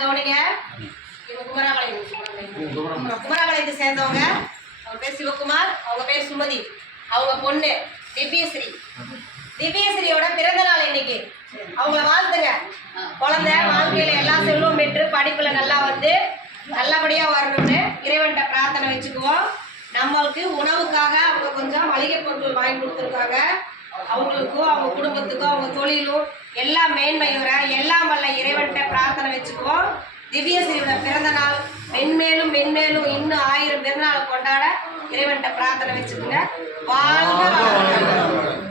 கவனிங்க. குமராபாளையத்தை சேர்ந்தவங்க. அவங்க பேர் சிவகுமார், அவங்க பேர் சுமதி, அவங்க பொண்ணு திவ்யஸ்ரீ. திவ்யஸ்ரீயோட பிறந்த நாள் இன்னைக்கு. அவங்கள வாழ்த்துங்க. குழந்தை வாழ்க்கையில எல்லாம் செல்வம் பெற்று படிப்புல நல்லா வந்து நல்லபடியா வரணும்னு இறைவன்கிட்ட பிரார்த்தனை வச்சுக்குவோம். நம்மளுக்கு உணவுக்காக அவங்க கொஞ்சம் மளிகை பொருட்கள் வாங்கி கொடுத்துருக்காங்க. அவங்களுக்கும் அவங்க குடும்பத்துக்கும் அவங்க தொழிலும் எல்லாம் மேன்மையுற எல்லாம் வல்ல இறைவன்கிட்ட பிரார்த்தனை வச்சுக்குவோம். திவ்யஸ்ரீயோட பிறந்த நாள் மென்மேலும் மென்மேலும் இன்னும் 1000 பிறந்த நாள் கொண்டாட இறைவன்கிட்ட பிரார்த்தனை வச்சுக்கோங்க. வாழ்க